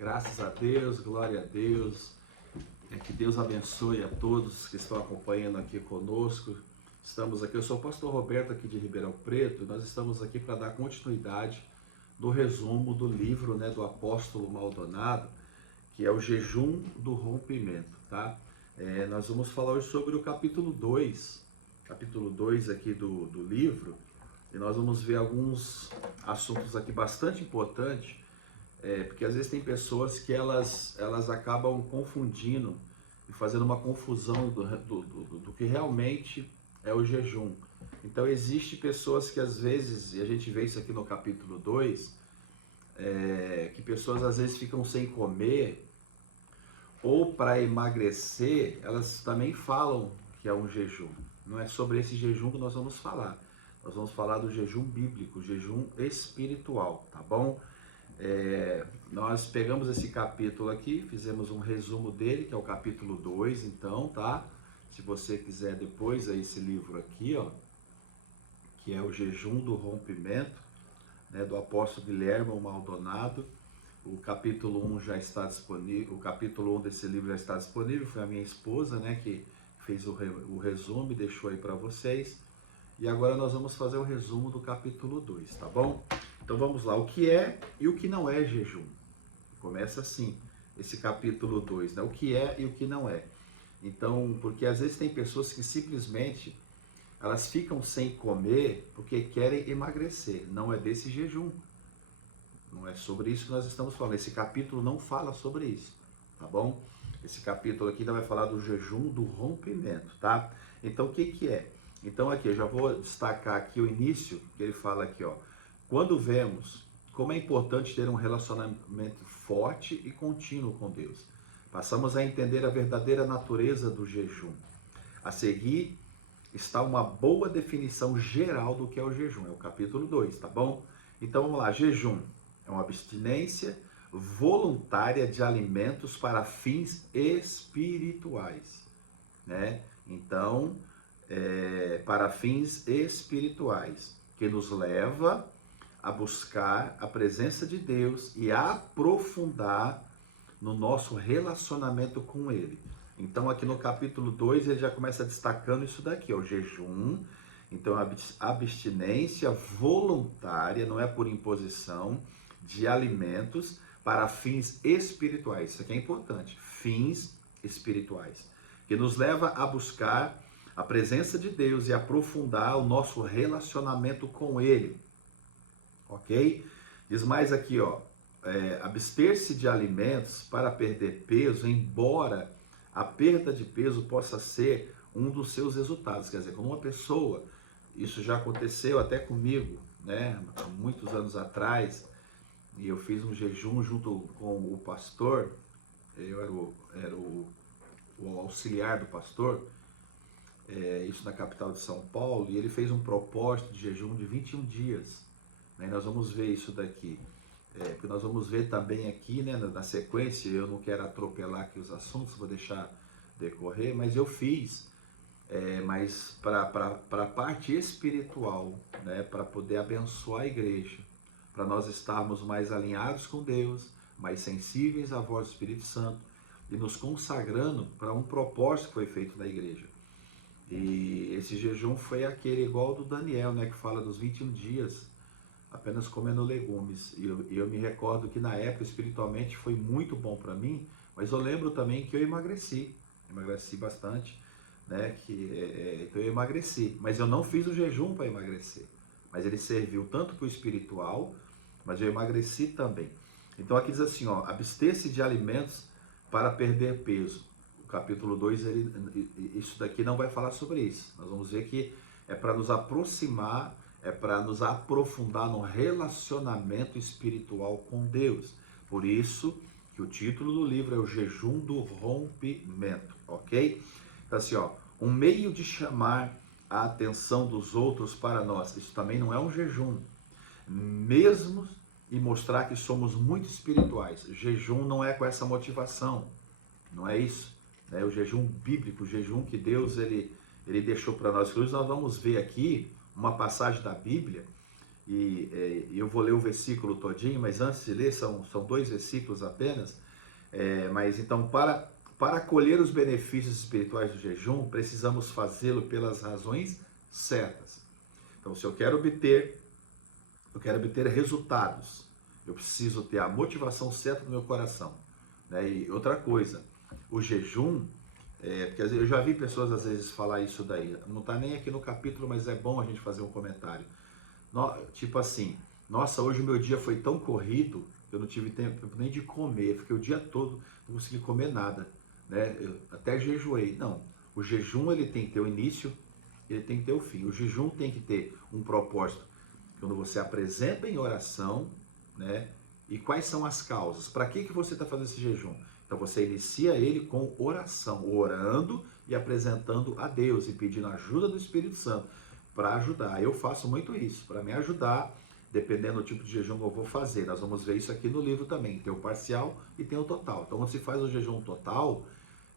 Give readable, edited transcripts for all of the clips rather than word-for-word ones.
Graças a Deus, glória a Deus. Que Deus abençoe a todos que estão acompanhando aqui conosco. Estamos aqui, eu sou o pastor Roberto aqui de Ribeirão Preto, e nós estamos aqui para dar continuidade do resumo do livro, do apóstolo Maldonado, que é o jejum do rompimento, tá? Nós vamos falar hoje sobre o capítulo 2 aqui do livro, e nós vamos ver alguns assuntos aqui bastante importantes, porque às vezes tem pessoas que elas acabam confundindo e fazendo uma confusão do que realmente é o jejum. Então existe pessoas que às vezes, e a gente vê isso aqui no capítulo 2, que pessoas às vezes ficam sem comer, ou para emagrecer, elas também falam que é um jejum. Não é sobre esse jejum que nós vamos falar. Nós vamos falar do jejum bíblico, jejum espiritual, tá bom? Nós pegamos esse capítulo aqui, fizemos um resumo dele, que é o capítulo 2, então, tá? Se você quiser depois, esse livro aqui, ó, que é o jejum do rompimento, do apóstolo Guilherme Maldonado. O capítulo 1 já está disponível, o capítulo 1 desse livro já está disponível, foi a minha esposa, que fez o resumo e deixou aí para vocês. E agora nós vamos fazer o resumo do capítulo 2, tá bom? Então vamos lá, o que é e o que não é jejum. Começa assim, esse capítulo 2, o que é e o que não é. Então, porque às vezes tem pessoas que simplesmente elas ficam sem comer porque querem emagrecer. Não é desse jejum. Não é sobre isso que nós estamos falando. Esse capítulo não fala sobre isso, tá bom? Esse capítulo aqui ainda vai falar do jejum do rompimento, tá? Então, o que é? Então, aqui, eu já vou destacar aqui o início, que ele fala aqui, ó. Quando vemos como é importante ter um relacionamento forte e contínuo com Deus, passamos a entender a verdadeira natureza do jejum. A seguir está uma boa definição geral do que é o jejum, é o capítulo 2, tá bom? Então, vamos lá, jejum é uma abstinência voluntária de alimentos para fins espirituais, Então, para fins espirituais, que nos leva a buscar a presença de Deus e a aprofundar no nosso relacionamento com Ele. Então, aqui no capítulo 2, ele já começa destacando isso daqui, o jejum. Então, a abstinência voluntária, não é por imposição, de alimentos para fins espirituais. Isso aqui é importante, fins espirituais, que nos leva a buscar a presença de Deus e aprofundar o nosso relacionamento com Ele. Ok? Diz mais aqui, ó, abster-se de alimentos para perder peso, embora a perda de peso possa ser um dos seus resultados. Quer dizer, quando uma pessoa, isso já aconteceu até comigo, há muitos anos atrás, e eu fiz um jejum junto com o pastor, eu era o auxiliar do pastor, isso na capital de São Paulo, e ele fez um propósito de jejum de 21 dias. Nós vamos ver isso daqui, porque nós vamos ver também aqui, na sequência. Eu não quero atropelar aqui os assuntos, vou deixar decorrer, mas eu fiz, mas para a parte espiritual, para poder abençoar a igreja, para nós estarmos mais alinhados com Deus, mais sensíveis à voz do Espírito Santo e nos consagrando para um propósito que foi feito na igreja. E esse jejum foi aquele igual do Daniel, que fala dos 21 dias apenas comendo legumes. E eu me recordo que na época, espiritualmente, foi muito bom para mim, mas eu lembro também que eu emagreci bastante, então eu emagreci, mas eu não fiz o jejum para emagrecer, mas ele serviu tanto para o espiritual, mas eu emagreci também. Então aqui diz assim, ó, abster-se de alimentos para perder peso. O capítulo 2, isso daqui não vai falar sobre isso. Nós vamos ver que é para nos aproximar, é para nos aprofundar no relacionamento espiritual com Deus. Por isso que o título do livro é o jejum do rompimento, ok? Então assim, ó, um meio de chamar a atenção dos outros para nós. Isso também não é um jejum. Mesmo e mostrar que somos muito espirituais. Jejum não é com essa motivação. Não é isso. O jejum bíblico, o jejum que Deus ele deixou para nós. Inclusive, nós vamos ver aqui uma passagem da Bíblia eu vou ler o versículo todinho, mas antes de ler, são 2 versículos apenas. Mas então, para colher os benefícios espirituais do jejum, precisamos fazê-lo pelas razões certas. Então, se eu quero obter resultados, eu preciso ter a motivação certa no meu coração, né? E outra coisa, o jejum, porque eu já vi pessoas às vezes falar isso daí, não está nem aqui no capítulo, mas é bom a gente fazer um comentário. Tipo assim, nossa, hoje o meu dia foi tão corrido, eu não tive tempo nem de comer, fiquei o dia todo, não consegui comer nada, né? Eu até jejuei. Não, o jejum ele tem que ter o início, ele tem que ter o fim. O jejum tem que ter um propósito. Quando você apresenta em oração, né? E quais são as causas? Para que você está fazendo esse jejum? Então você inicia ele com oração, orando e apresentando a Deus e pedindo ajuda do Espírito Santo para ajudar. Eu faço muito isso, para me ajudar, dependendo do tipo de jejum que eu vou fazer. Nós vamos ver isso aqui no livro também. Tem o parcial e tem o total. Então, quando se faz o jejum total,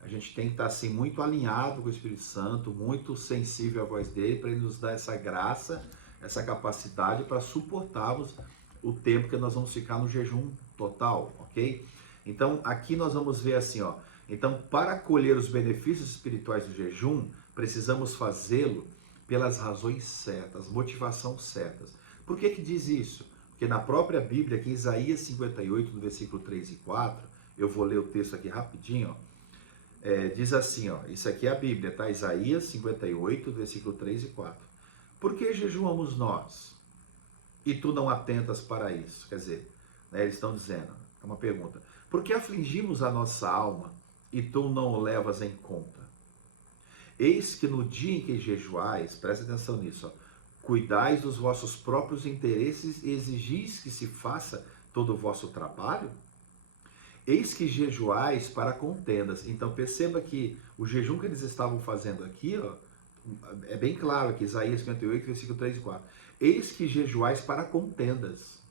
a gente tem que estar assim, muito alinhado com o Espírito Santo, muito sensível à voz dele, para ele nos dar essa graça, essa capacidade para suportarmos o tempo que nós vamos ficar no jejum total, ok? Então, aqui nós vamos ver assim, ó. Então, para colher os benefícios espirituais do jejum, precisamos fazê-lo pelas razões certas, motivações certas. Por que diz isso? Porque na própria Bíblia, aqui em Isaías 58, no versículo 3 e 4, eu vou ler o texto aqui rapidinho, ó. Diz assim, ó, isso aqui é a Bíblia, tá? Isaías 58, versículo 3 e 4. Por que jejuamos nós e tu não atentas para isso? Quer dizer, né, eles estão dizendo, é uma pergunta. Por que afligimos a nossa alma e tu não o levas em conta? Eis que no dia em que jejuais, presta atenção nisso, ó, cuidais dos vossos próprios interesses e exigis que se faça todo o vosso trabalho? Eis que jejuais para contendas. Então perceba que o jejum que eles estavam fazendo aqui, ó, é bem claro aqui, Isaías 58, versículo 3 e 4. Eis que jejuais para contendas,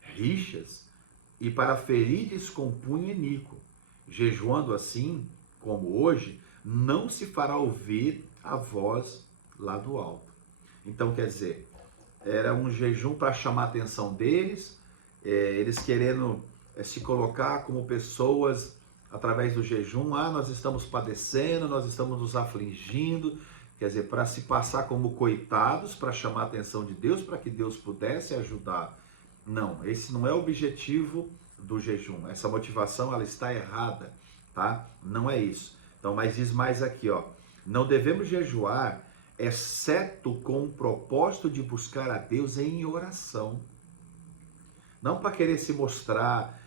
rixas, e para ferides com punho iníquo. Jejuando assim, como hoje, não se fará ouvir a voz lá do alto. Então, quer dizer, era um jejum para chamar a atenção deles, eles querendo se colocar como pessoas através do jejum. Nós estamos padecendo, nós estamos nos afligindo, quer dizer, para se passar como coitados, para chamar a atenção de Deus, para que Deus pudesse ajudar. Não, esse não é o objetivo do jejum. Essa motivação, ela está errada, tá? Não é isso. Então, mas diz mais aqui, ó. Não devemos jejuar, exceto com o propósito de buscar a Deus em oração. Não para querer se mostrar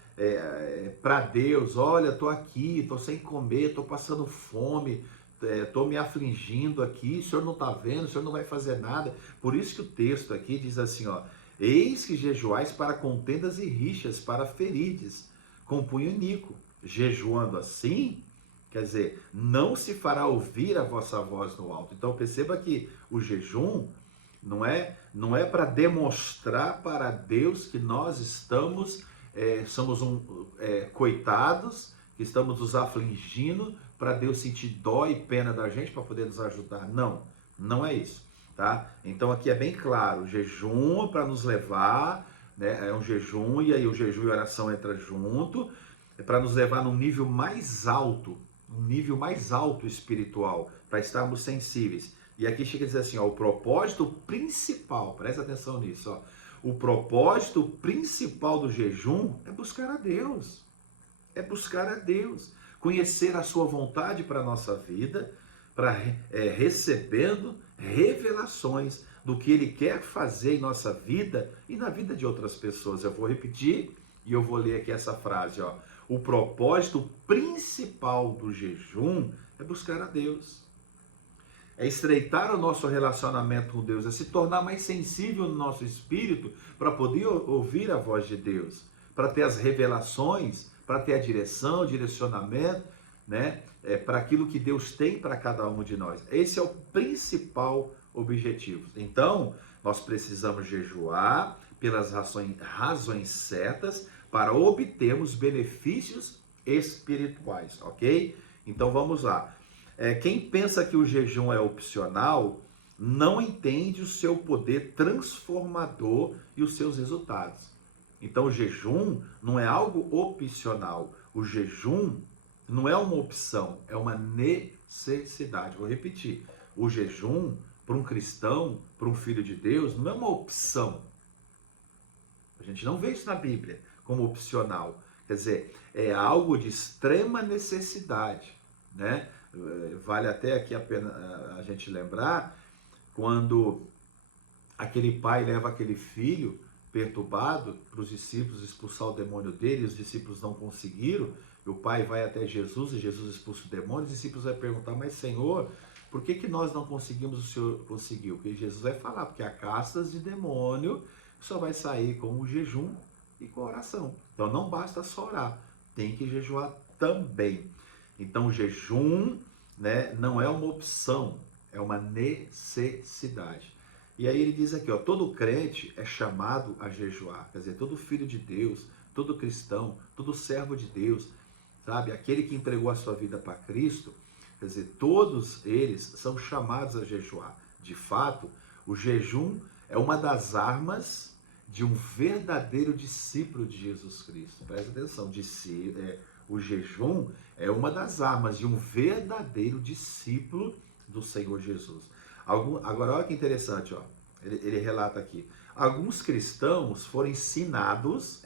para Deus, olha, estou aqui, estou sem comer, estou passando fome, estou me afligindo aqui, o senhor não está vendo, o senhor não vai fazer nada. Por isso que o texto aqui diz assim, ó. Eis que jejuais para contendas e rixas, para ferides, com punho iníquo. Jejuando assim, quer dizer, não se fará ouvir a vossa voz no alto. Então perceba que o jejum não é para demonstrar para Deus que nós somos coitados, que estamos nos afligindo, para Deus sentir dó e pena da gente, para poder nos ajudar. Não, não é isso. Tá? Então aqui é bem claro, o jejum para nos levar, né, é um jejum, e aí o jejum e a oração entra junto, é para nos levar num nível mais alto espiritual, para estarmos sensíveis. E aqui chega a dizer assim, ó, o propósito principal, presta atenção nisso, ó, o propósito principal do jejum é buscar a Deus, conhecer a sua vontade para a nossa vida, para recebendo revelações do que Ele quer fazer em nossa vida e na vida de outras pessoas. Eu vou repetir e eu vou ler aqui essa frase, ó. O propósito principal do jejum é buscar a Deus, é estreitar o nosso relacionamento com Deus, é se tornar mais sensível no nosso espírito para poder ouvir a voz de Deus, para ter as revelações, para ter a direção, o direcionamento, né? Para aquilo que Deus tem para cada um de nós. Esse é o principal objetivo. Então, nós precisamos jejuar pelas razões certas para obtermos benefícios espirituais, ok? Então, vamos lá. Quem pensa que o jejum é opcional, não entende o seu poder transformador e os seus resultados. Então o jejum não é algo opcional. O jejum não é uma opção, é uma necessidade. Vou repetir. O jejum, para um cristão, para um filho de Deus, não é uma opção. A gente não vê isso na Bíblia como opcional. Quer dizer, é algo de extrema necessidade, né? Vale até aqui a pena a gente lembrar quando aquele pai leva aquele filho perturbado para os discípulos expulsar o demônio dele, e os discípulos não conseguiram, e o pai vai até Jesus e Jesus expulsa o demônio, os discípulos vão perguntar, mas Senhor, por que nós não conseguimos, o Senhor conseguiu? Porque Jesus vai falar, porque há castas de demônio só vai sair com o jejum e com a oração. Então não basta só orar, tem que jejuar também. Então o jejum, né, não é uma opção, é uma necessidade. E aí ele diz aqui, ó, todo crente é chamado a jejuar, quer dizer, todo filho de Deus, todo cristão, todo servo de Deus, sabe, aquele que entregou a sua vida para Cristo, quer dizer, todos eles são chamados a jejuar. De fato, o jejum é uma das armas de um verdadeiro discípulo de Jesus Cristo. Presta atenção, o jejum é uma das armas de um verdadeiro discípulo do Senhor Jesus. Agora, olha que interessante, ó. Ele relata aqui. Alguns cristãos foram ensinados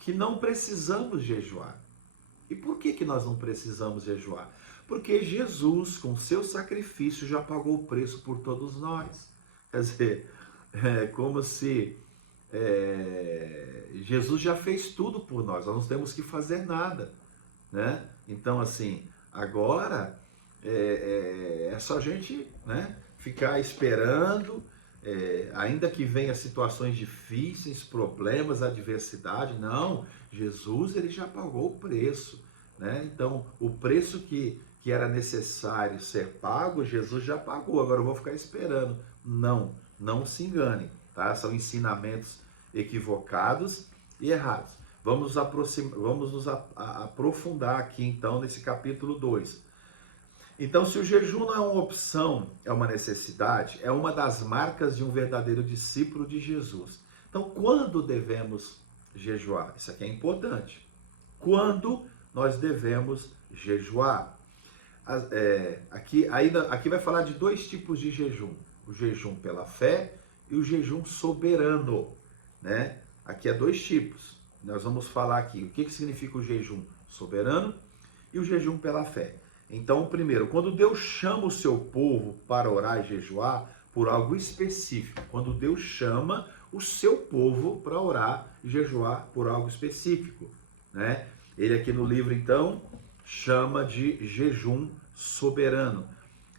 que não precisamos jejuar. E por que nós não precisamos jejuar? Porque Jesus, com seu sacrifício, já pagou o preço por todos nós. Quer dizer, é como se Jesus já fez tudo por nós não temos que fazer nada, né? Então, assim, agora é só a gente, né, ficar esperando, ainda que venha situações difíceis, problemas, adversidade. Não, Jesus ele já pagou o preço, né? Então o preço que era necessário ser pago, Jesus já pagou. Agora eu vou ficar esperando. Não se engane, tá? São ensinamentos equivocados e errados. Vamos nos aprofundar aqui então nesse capítulo 2. Então, se o jejum não é uma opção, é uma necessidade, é uma das marcas de um verdadeiro discípulo de Jesus. Então, quando devemos jejuar? Isso aqui é importante. Quando nós devemos jejuar? Aqui vai falar de dois tipos de jejum. O jejum pela fé e o jejum soberano, né? Aqui é dois tipos. Nós vamos falar aqui o que significa o jejum soberano e o jejum pela fé. Então, primeiro, quando Deus chama o seu povo para orar e jejuar por algo específico, quando Deus chama o seu povo para orar e jejuar por algo específico, né? Ele aqui no livro, então, chama de jejum soberano.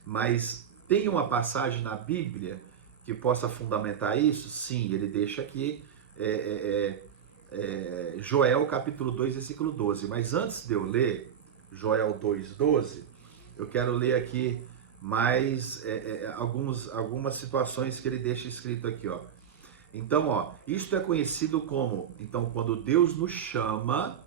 Mas tem uma passagem na Bíblia que possa fundamentar isso? Sim, ele deixa aqui Joel capítulo 2, versículo 12. Mas antes de eu ler Joel 2,12, eu quero ler aqui mais algumas situações que ele deixa escrito aqui, ó. Então, ó, isto é conhecido como, então, quando Deus nos chama,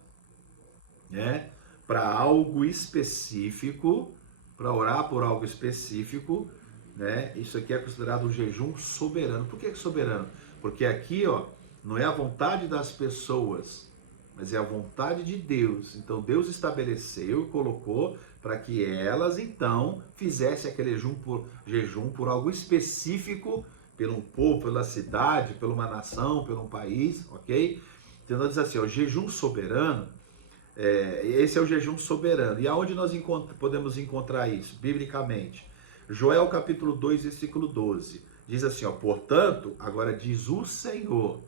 né, para algo específico, para orar por algo específico, né, isso aqui é considerado um jejum soberano. Por que é soberano? Porque aqui, ó, não é a vontade das pessoas, mas é a vontade de Deus. Então Deus estabeleceu e colocou para que elas então fizessem aquele jejum por algo específico, pelo povo, pela cidade, por uma nação, por um país, ok? Então diz assim, o jejum soberano, esse é o jejum soberano. E aonde nós podemos encontrar isso? Biblicamente. Joel capítulo 2, versículo 12. Diz assim, ó, portanto, agora diz o Senhor,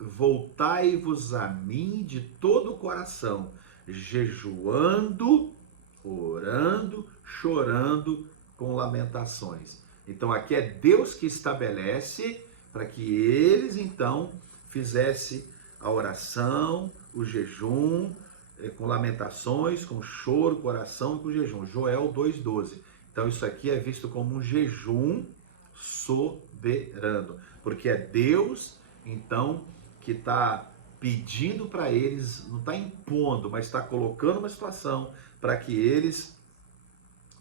voltai-vos a mim de todo o coração, jejuando, orando, chorando, com lamentações. Então aqui é Deus que estabelece para que eles então fizessem a oração, o jejum, com lamentações, com choro, coração e com jejum. Joel 2,12. Então isso aqui é visto como um jejum soberano, porque é Deus, então, que está pedindo para eles, não está impondo, mas está colocando uma situação para que eles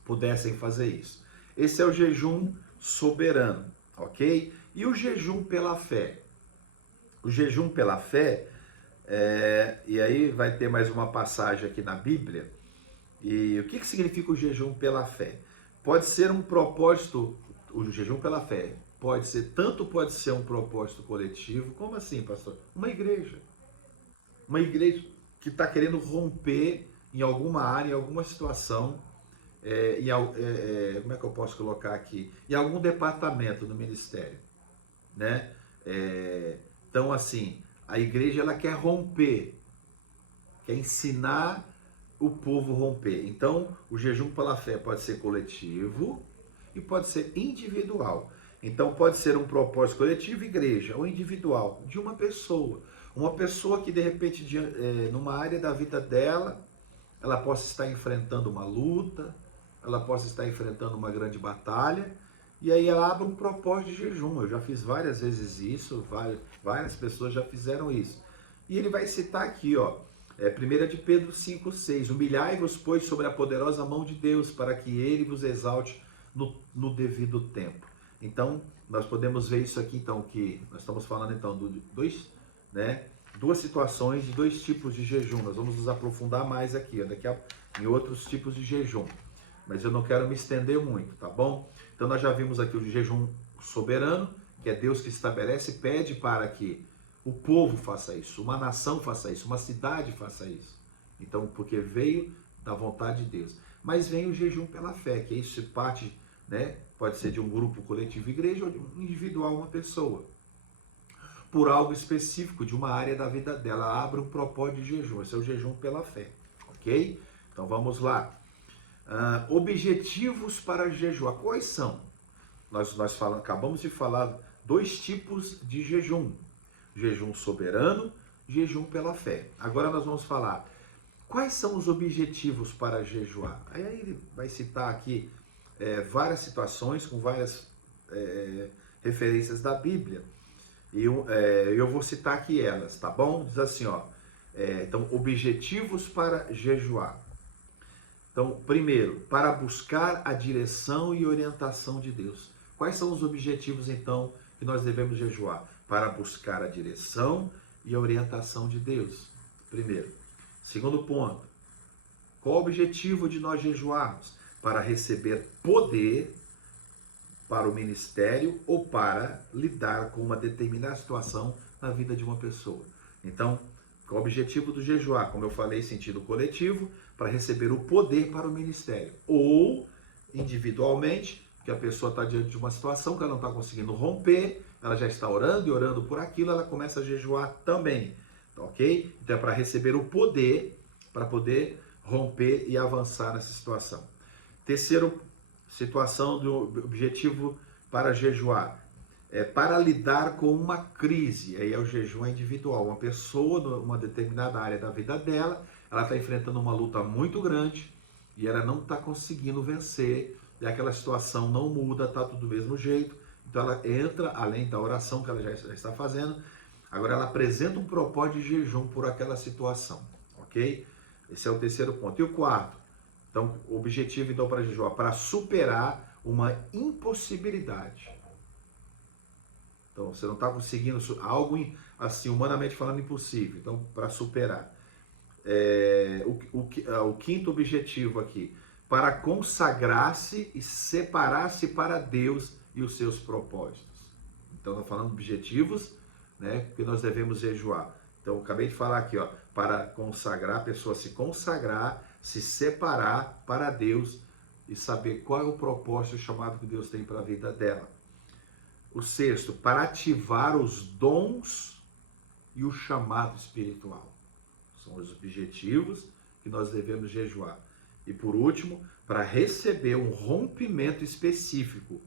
pudessem fazer isso. Esse é o jejum soberano, ok? E o jejum pela fé? O jejum pela fé, e aí vai ter mais uma passagem aqui na Bíblia. E o que significa o jejum pela fé? Pode ser um propósito, o jejum pela fé, pode ser um propósito coletivo, como assim, pastor? Uma igreja que está querendo romper em alguma área, em alguma situação, como é que eu posso colocar aqui? Em algum departamento no ministério, né? Então, assim, a igreja ela quer romper, quer ensinar o povo a romper. Então, o jejum pela fé pode ser coletivo e pode ser individual. Então, pode ser um propósito coletivo, igreja, ou individual, de uma pessoa. Uma pessoa que, de repente, numa área da vida dela, ela possa estar enfrentando uma luta, ela possa estar enfrentando uma grande batalha, e aí ela abre um propósito de jejum. Eu já fiz várias vezes isso, várias pessoas já fizeram isso. E ele vai citar aqui, ó, 1 de Pedro 5,6, humilhai-vos, pois, sobre a poderosa mão de Deus, para que ele vos exalte no devido tempo. Então, nós podemos ver isso aqui, então, que nós estamos falando, então, duas situações de dois tipos de jejum. Nós vamos nos aprofundar mais aqui, em outros tipos de jejum. Mas eu não quero me estender muito, tá bom? Então, nós já vimos aqui o jejum soberano, que é Deus que estabelece e pede para que o povo faça isso, uma nação faça isso, uma cidade faça isso. Então, porque veio da vontade de Deus. Mas vem o jejum pela fé, que isso parte, né? Pode ser de um grupo coletivo igreja ou de um individual, uma pessoa. Por algo específico, de uma área da vida dela, abre um propósito de jejum. Esse é o jejum pela fé, ok? Então vamos lá. Objetivos para jejuar. Quais são? Nós acabamos de falar dois tipos de jejum. Jejum soberano, jejum pela fé. Agora nós vamos falar quais são os objetivos para jejuar. Aí ele vai citar aqui várias situações com várias referências da Bíblia. E eu vou citar aqui elas, tá bom? Diz assim, ó. Então, objetivos para jejuar. Então, primeiro, para buscar a direção e orientação de Deus. Quais são os objetivos, então, que nós devemos jejuar? Para buscar a direção e a orientação de Deus. Primeiro. Segundo ponto, qual o objetivo de nós jejuarmos? Para receber poder para o ministério ou para lidar com uma determinada situação na vida de uma pessoa. Então, qual o objetivo do jejuar? Como eu falei, sentido coletivo, para receber o poder para o ministério. Ou, individualmente, que a pessoa está diante de uma situação que ela não está conseguindo romper, ela já está orando e orando por aquilo, ela começa a jejuar também, ok? Então é para receber o poder, para poder romper e avançar nessa situação. Terceiro situação do objetivo para jejuar, para lidar com uma crise, aí é o jejum individual. Uma pessoa, numa determinada área da vida dela, ela está enfrentando uma luta muito grande e ela não está conseguindo vencer, e aquela situação não muda, está tudo do mesmo jeito. Então ela entra, além da oração que ela já está fazendo, agora ela apresenta um propósito de jejum por aquela situação, ok? Esse é o terceiro ponto. E o quarto? Então, o objetivo então para jejuar, para superar uma impossibilidade. Então, você não está conseguindo algo, assim, humanamente falando, impossível. Então, para superar. O quinto objetivo aqui, para consagrar-se e separar-se para Deus e os seus propósitos. Então, estou falando de objetivos, né, que nós devemos jejuar. Então, eu acabei de falar aqui, ó, para consagrar, a pessoa se consagrar, se separar para Deus e saber qual é o propósito, o chamado que Deus tem para a vida dela. O sexto, para ativar os dons e o chamado espiritual. São os objetivos que nós devemos jejuar. E por último, para receber um rompimento específico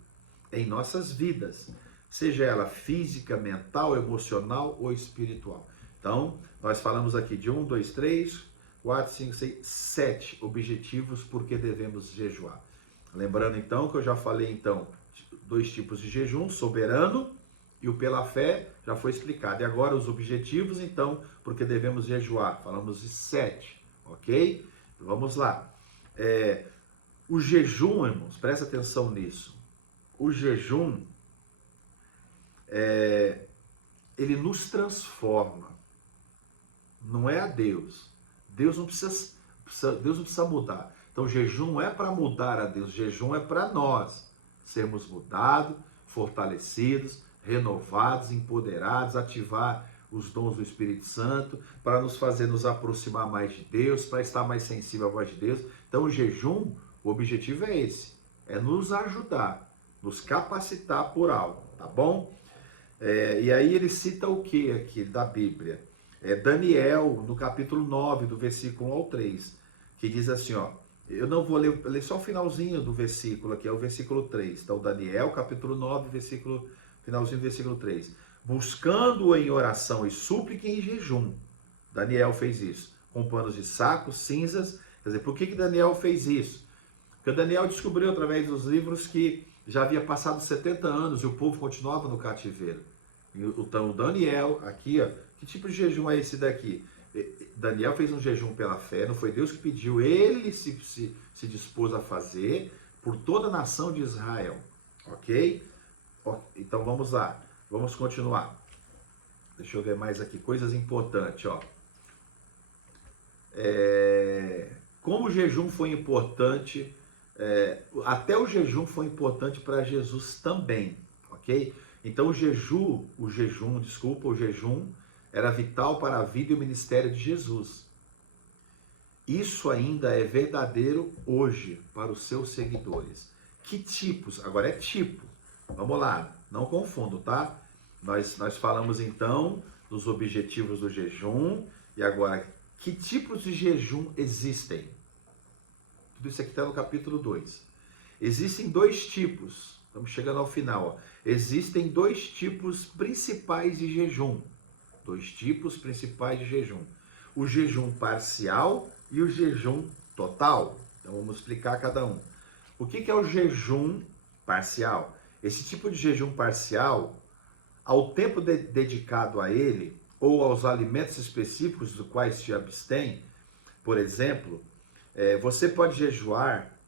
em nossas vidas, seja ela física, mental, emocional ou espiritual. Então, nós falamos aqui de 1, 2, 3, 4, 5, 6, 7 objetivos por que devemos jejuar. Lembrando então que eu já falei então dois tipos de jejum, soberano e o pela fé, já foi explicado. E agora os objetivos então, porque devemos jejuar. Falamos de 7, ok? Vamos lá. O jejum, irmãos, presta atenção nisso. O jejum, ele nos transforma. Não é a Deus. Deus não precisa mudar. Então, o jejum não é para mudar a Deus. O jejum é para nós sermos mudados, fortalecidos, renovados, empoderados, ativar os dons do Espírito Santo, para nos fazer nos aproximar mais de Deus, para estar mais sensível à voz de Deus. Então, o jejum, o objetivo é esse, é nos ajudar, nos capacitar por algo, tá bom? E aí ele cita o que aqui da Bíblia? Daniel, no capítulo 9, do versículo 1 ao 3, que diz assim, ó, eu não vou ler só o finalzinho do versículo aqui, é o versículo 3. Então, Daniel, capítulo 9, finalzinho do versículo 3. Buscando-o em oração e súplica e em jejum. Daniel fez isso, com panos de saco, cinzas. Quer dizer, por que Daniel fez isso? Porque Daniel descobriu através dos livros que já havia passado 70 anos e o povo continuava no cativeiro. Então, Daniel, aqui, ó, que tipo de jejum é esse daqui? Daniel fez um jejum pela fé, não foi Deus que pediu, ele se dispôs a fazer por toda a nação de Israel, ok? Então vamos lá, vamos continuar. Deixa eu ver mais aqui, coisas importantes, ó. Como o jejum foi importante, até o jejum foi importante para Jesus também, ok? Então o jejum era vital para a vida e o ministério de Jesus. Isso ainda é verdadeiro hoje para os seus seguidores. Que tipos? Agora é tipo. Vamos lá, não confundo, tá? Nós falamos então dos objetivos do jejum e agora, que tipos de jejum existem? Tudo isso aqui está no capítulo 2. Existem dois tipos, estamos chegando ao final. Ó. Existem dois tipos principais de jejum. Dois tipos principais de jejum. O jejum parcial e o jejum total. Então vamos explicar cada um. O que é o jejum parcial? Esse tipo de jejum parcial, ao tempo dedicado a ele, ou aos alimentos específicos dos quais se abstém, por exemplo, você pode jejuar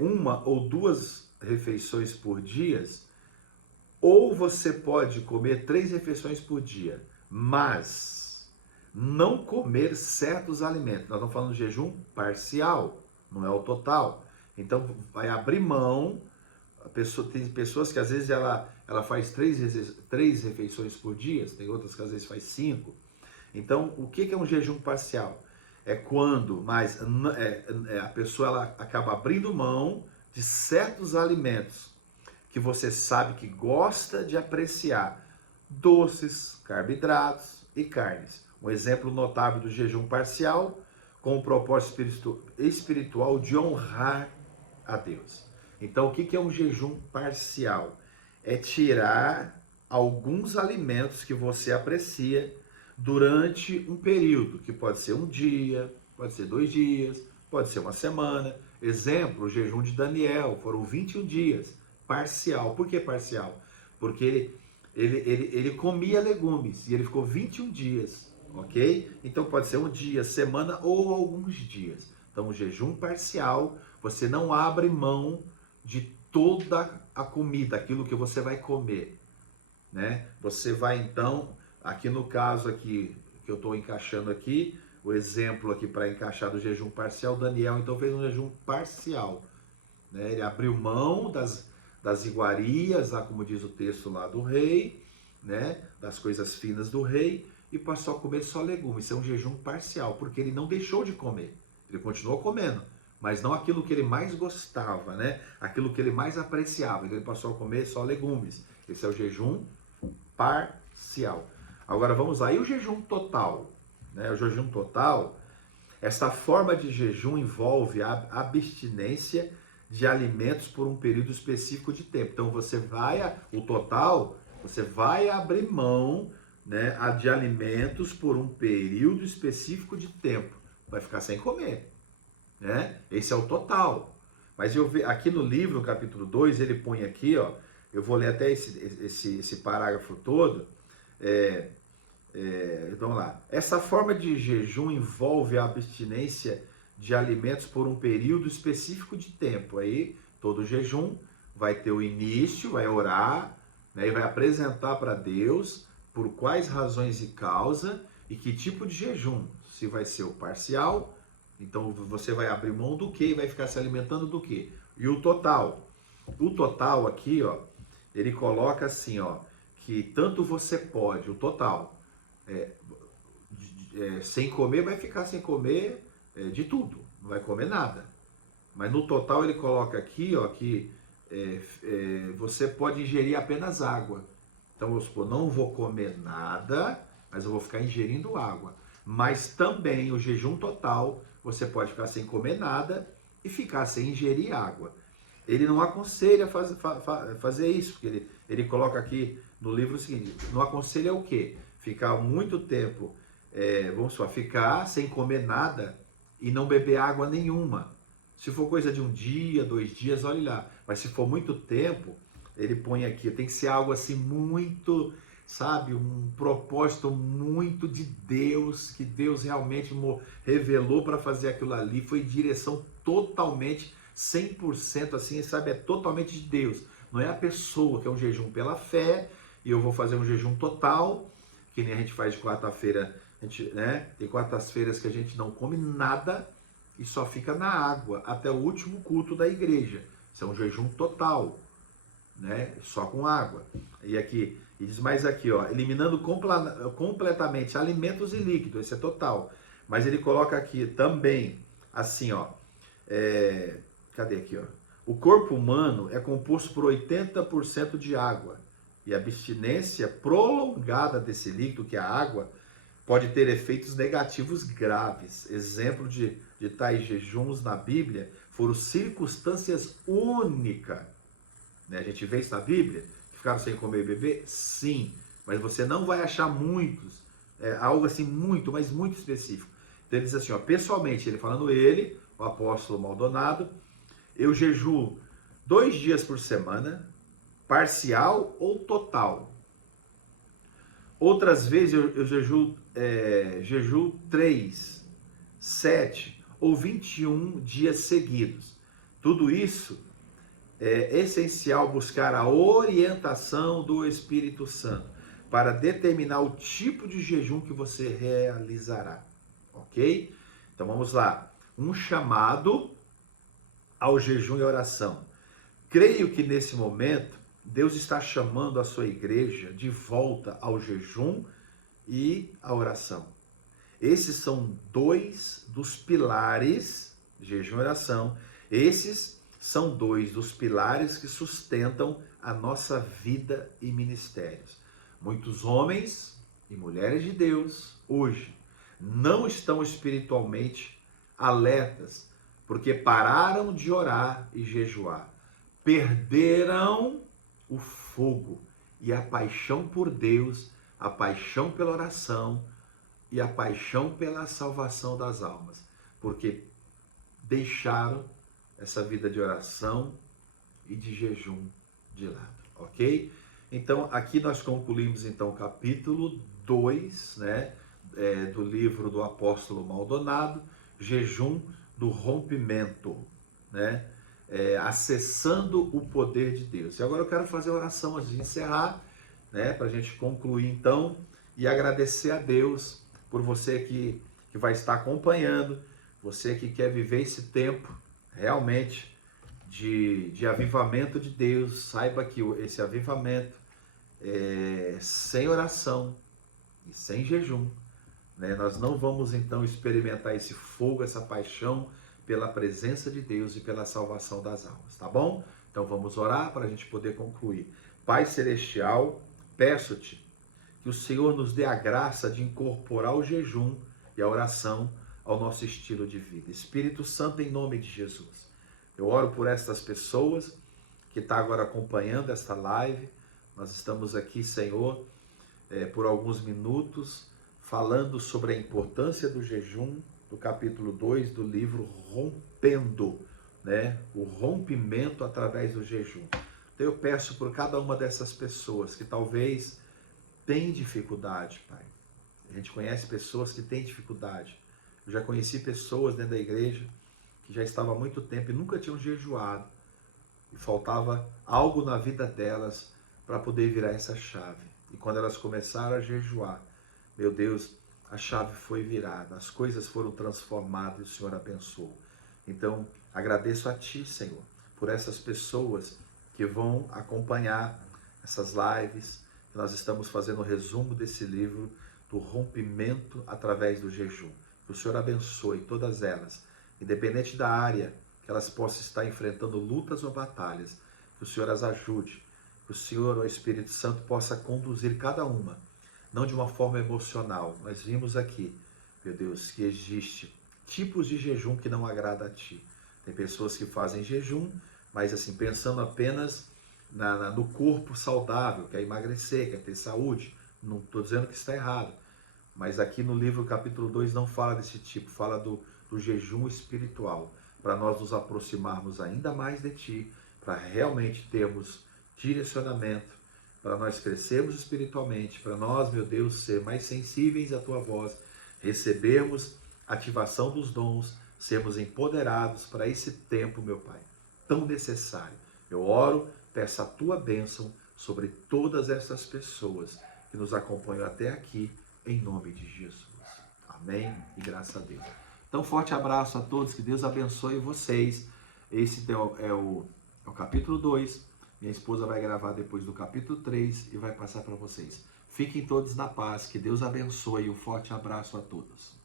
uma ou duas refeições por dia, ou você pode comer 3 refeições por dia, mas não comer certos alimentos. Nós estamos falando de jejum parcial, não é o total. Então vai abrir mão. Tem pessoas que às vezes ela faz 3 refeições por dia, tem outras que às vezes faz 5. Então, o que é um jejum parcial? É quando a pessoa ela acaba abrindo mão de certos alimentos que você sabe que gosta de apreciar, doces, carboidratos e carnes. Um exemplo notável do jejum parcial, com o propósito espiritual de honrar a Deus. Então, o que é um jejum parcial? É tirar alguns alimentos que você aprecia durante um período, que pode ser um dia, pode ser 2 dias, pode ser uma semana. Exemplo, o jejum de Daniel, foram 21 dias, parcial. Por que parcial? Porque ele comia legumes e ele ficou 21 dias, ok? Então pode ser um dia, semana ou alguns dias. Então o jejum parcial, você não abre mão de toda a comida, aquilo que você vai comer, né? Você vai então, aqui no caso aqui, que eu estou encaixando aqui, o exemplo aqui para encaixar do jejum parcial, Daniel então fez um jejum parcial, né? Ele abriu mão das iguarias, lá como diz o texto lá do rei, né? Das coisas finas do rei, e passou a comer só legumes. Isso é um jejum parcial, porque ele não deixou de comer, ele continuou comendo, mas não aquilo que ele mais gostava, né? Aquilo que ele mais apreciava. Ele passou a comer só legumes. Esse é o jejum parcial. Agora vamos lá. E o jejum total? Né? O jejum total, essa forma de jejum envolve a abstinência de alimentos por um período específico de tempo. Então o total, você vai abrir mão, né, de alimentos por um período específico de tempo. Vai ficar sem comer. Né? Esse é o total. Mas aqui no livro, no capítulo 2, ele põe aqui, ó, eu vou ler até esse parágrafo todo. Vamos lá. Essa forma de jejum envolve a abstinência de alimentos por um período específico de tempo. Aí todo jejum vai ter o início, vai orar, né, e vai apresentar para Deus por quais razões e causa e que tipo de jejum. Se vai ser o parcial, então você vai abrir mão do que e vai ficar se alimentando do que. E o total. O total aqui, ó, ele coloca assim, ó, que tanto você pode, o total, sem comer, vai ficar sem comer de tudo, não vai comer nada. Mas no total ele coloca aqui, ó, que você pode ingerir apenas água. Então, vamos supor, não vou comer nada, mas eu vou ficar ingerindo água. Mas também o jejum total, você pode ficar sem comer nada e ficar sem ingerir água. Ele não aconselha fazer isso, porque ele coloca aqui no livro o seguinte, não aconselha o quê? Ficar muito tempo, vamos supor, ficar sem comer nada e não beber água nenhuma. Se for coisa de um dia, 2 dias, olhe lá. Mas se for muito tempo, ele põe aqui, tem que ser algo assim muito, sabe, um propósito muito de Deus, que Deus realmente revelou para fazer aquilo ali, foi direção totalmente, 100% assim, sabe, é totalmente de Deus. Não é a pessoa, que é um jejum pela fé, e eu vou fazer um jejum total, que nem a gente faz de quarta-feira, né, tem quartas-feiras que a gente não come nada, e só fica na água até o último culto da igreja. Isso é um jejum total, né? Só com água. E aqui, e diz mais aqui, ó, eliminando completamente alimentos e líquidos, esse é total. Mas ele coloca aqui também, assim, ó, cadê aqui, ó? O corpo humano é composto por 80% de água. E a abstinência prolongada desse líquido, que é a água, pode ter efeitos negativos graves. Exemplo de tais jejuns na Bíblia foram circunstâncias únicas. Né? A gente vê isso na Bíblia, que ficaram sem comer e beber? Sim, mas você não vai achar muitos, algo assim muito, mas muito específico. Então ele diz assim, ó, pessoalmente, ele falando o apóstolo Maldonado, eu jejuo 2 dias por semana, parcial ou total. Outras vezes eu jejuo 3, 7 ou 21 dias seguidos. Tudo isso é essencial buscar a orientação do Espírito Santo para determinar o tipo de jejum que você realizará. Ok? Então vamos lá. Um chamado ao jejum e oração. Creio que nesse momento Deus está chamando a sua igreja de volta ao jejum e à oração. Esses são 2 dos pilares, jejum e oração, esses são 2 dos pilares que sustentam a nossa vida e ministérios. Muitos homens e mulheres de Deus hoje não estão espiritualmente alertas, porque pararam de orar e jejuar. Perderam o fogo e a paixão por Deus, a paixão pela oração e a paixão pela salvação das almas, porque deixaram essa vida de oração e de jejum de lado, ok? Então, aqui nós concluímos então o capítulo 2, né, do livro do apóstolo Maldonado, jejum do rompimento, né? Acessando o poder de Deus. E agora eu quero fazer a oração antes de encerrar, né, para a gente concluir então, e agradecer a Deus por você que vai estar acompanhando, você que quer viver esse tempo realmente de avivamento de Deus. Saiba que esse avivamento sem oração e sem jejum, né, nós não vamos então experimentar esse fogo, essa paixão pela presença de Deus e pela salvação das almas, tá bom? Então vamos orar para a gente poder concluir. Pai Celestial, peço-te que o Senhor nos dê a graça de incorporar o jejum e a oração ao nosso estilo de vida. Espírito Santo, em nome de Jesus, eu oro por estas pessoas que estão agora acompanhando esta live. Nós estamos aqui, Senhor, por alguns minutos, falando sobre a importância do jejum, do capítulo 2 do livro Rompendo, né? O rompimento através do jejum. Então eu peço por cada uma dessas pessoas que talvez tem dificuldade, Pai. A gente conhece pessoas que têm dificuldade Eu já conheci pessoas dentro da igreja que já estavam há muito tempo e nunca tinham jejuado. E faltava algo na vida delas para poder virar essa chave. E quando elas começaram a jejuar, meu Deus, a chave foi virada, as coisas foram transformadas e o Senhor abençoou. Então, agradeço a Ti, Senhor, por essas pessoas que vão acompanhar essas lives. Nós estamos fazendo o resumo desse livro, do rompimento através do jejum. Que o Senhor abençoe todas elas, independente da área que elas possam estar enfrentando lutas ou batalhas, que o Senhor as ajude, que o Senhor, o Espírito Santo, possa conduzir cada uma, não de uma forma emocional. Nós vimos aqui, meu Deus, que existe tipos de jejum que não agrada a Ti. Tem pessoas que fazem jejum, mas assim, pensando apenas no corpo saudável, quer emagrecer, quer ter saúde. Não estou dizendo que está errado, mas aqui no livro capítulo 2 não fala desse tipo, fala do jejum espiritual, para nós nos aproximarmos ainda mais de Ti, para realmente termos direcionamento, para nós crescermos espiritualmente, para nós, meu Deus, ser mais sensíveis à Tua voz, recebermos ativação dos dons, sermos empoderados para esse tempo, meu Pai, tão necessário. Eu oro, peço a Tua bênção sobre todas essas pessoas que nos acompanham até aqui, em nome de Jesus. Amém e graças a Deus. Então, forte abraço a todos, que Deus abençoe vocês. Esse é o capítulo 2. Minha esposa vai gravar depois do capítulo 3 e vai passar para vocês. Fiquem todos na paz, que Deus abençoe. Um forte abraço a todos.